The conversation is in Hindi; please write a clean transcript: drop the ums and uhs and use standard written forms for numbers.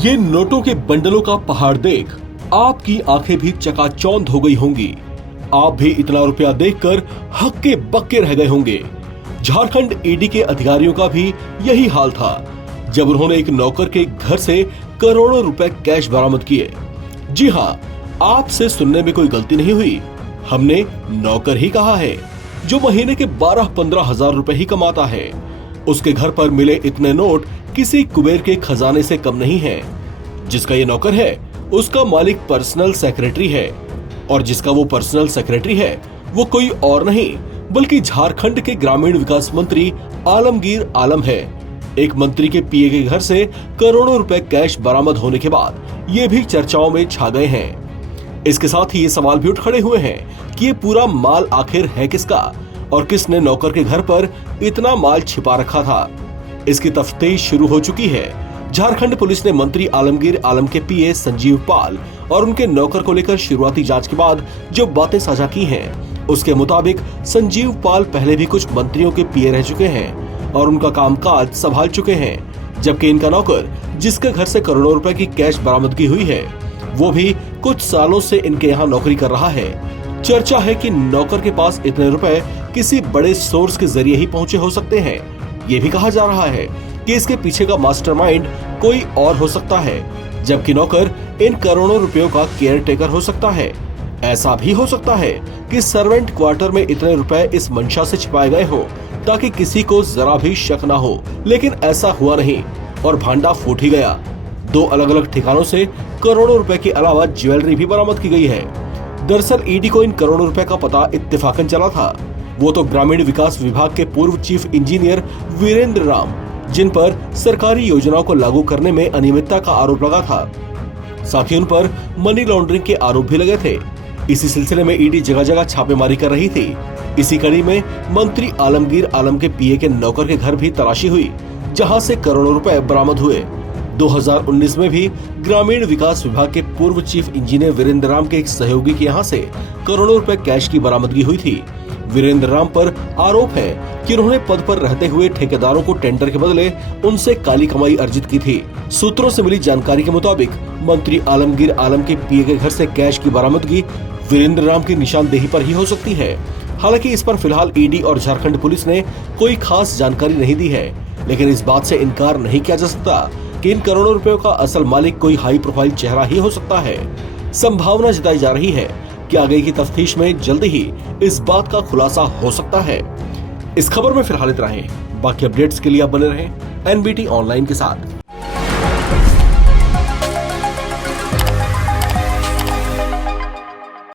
ये नोटों के बंडलों का पहाड़ देख आपकी आंखें भी चकाचौंध हो गई होंगी। आप भी इतना रुपया देखकर हक्के बक्के रह गए होंगे। झारखंड ईडी के अधिकारियों का भी यही हाल था जब उन्होंने एक नौकर के घर से करोड़ों रुपए कैश बरामद किए। जी हाँ, आपसे सुनने में कोई गलती नहीं हुई, हमने नौकर ही कहा है, जो महीने के 12-15 हजार रुपए ही कमाता है। उसके घर पर मिले इतने नोट किसी कुबेर के खजाने से कम नहीं है। जिसका ये नौकर है उसका मालिक पर्सनल सेक्रेटरी है, और जिसका वो पर्सनल सेक्रेटरी है वो कोई और नहीं बल्कि झारखंड के ग्रामीण विकास मंत्री आलमगीर आलम है। एक मंत्री के पीए के घर से करोड़ों रुपए कैश बरामद होने के बाद ये भी चर्चाओं में छा गए हैं। इसके साथ ही ये सवाल भी उठ खड़े हुए हैं कि ये पूरा माल आखिर है किसका और किसने नौकर के घर पर इतना माल छिपा रखा था। इसकी तफ्तीश शुरू हो चुकी है। झारखंड पुलिस ने मंत्री आलमगीर आलम के पीए संजीव पाल और उनके नौकर को लेकर शुरुआती जांच के बाद जो बातें साझा की हैं, उसके मुताबिक संजीव पाल पहले भी कुछ मंत्रियों के पीए रह चुके हैं और उनका कामकाज संभाल चुके हैं, जबकि इनका नौकर जिसके घर से करोड़ों रुपए की कैश बरामदगी हुई है वो भी कुछ सालों से इनके यहाँ नौकरी कर रहा है। चर्चा है कि नौकर के पास इतने रुपए किसी बड़े सोर्स के जरिए ही पहुंचे हो सकते हैं। ये भी कहा जा रहा है कि इसके पीछे का मास्टरमाइंड कोई और हो सकता है, जबकि नौकर इन करोड़ों रुपयों का केयर टेकर हो सकता है। ऐसा भी हो सकता है कि सर्वेंट क्वार्टर में इतने रुपए इस मंशा से छिपाए गए हो ताकि किसी को जरा भी शक ना हो, लेकिन ऐसा हुआ नहीं और भांडा फूट ही गया। 2 अलग अलग ठिकानों से करोड़ों रुपए के अलावा ज्वेलरी भी बरामद की गई है। दरअसल ईडी को इन करोड़ों रुपए का पता इत्तेफाकन चला था। वो तो ग्रामीण विकास विभाग के पूर्व चीफ इंजीनियर वीरेंद्र राम, जिन पर सरकारी योजनाओं को लागू करने में अनियमितता का आरोप लगा था, साथ ही उन पर मनी लॉन्ड्रिंग के आरोप भी लगे थे। इसी सिलसिले में ईडी जगह जगह छापेमारी कर रही थी। इसी कड़ी में मंत्री आलमगीर आलम के पीए के नौकर के घर भी तलाशी हुई, जहां से करोड़ों रुपए बरामद हुए। 2019 में भी ग्रामीण विकास विभाग के पूर्व चीफ इंजीनियर वीरेंद्र राम के एक सहयोगी के यहाँ से करोड़ों रुपए कैश की बरामदगी हुई थी। वीरेंद्र राम पर आरोप है कि उन्होंने पद पर रहते हुए ठेकेदारों को टेंडर के बदले उनसे काली कमाई अर्जित की थी। सूत्रों से मिली जानकारी के मुताबिक मंत्री आलमगीर आलम के पीए के घर से कैश की बरामदगी वीरेंद्र राम की निशानदेही पर ही हो सकती है। हालांकि इस पर फिलहाल ईडी और झारखंड पुलिस ने कोई खास जानकारी नहीं दी है, लेकिन इस बात से इनकार नहीं किया जा सकता कि इन करोड़ों रुपयों का असल मालिक कोई हाई प्रोफाइल चेहरा ही हो सकता है। संभावना जताई जा रही है कि आगे की तफ्तीश में जल्दी ही इस बात का खुलासा हो सकता है। इस खबर में फिलहाल इतना ही। बाकी अपडेट्स के लिए आप बने रहें एनबीटी ऑनलाइन के साथ।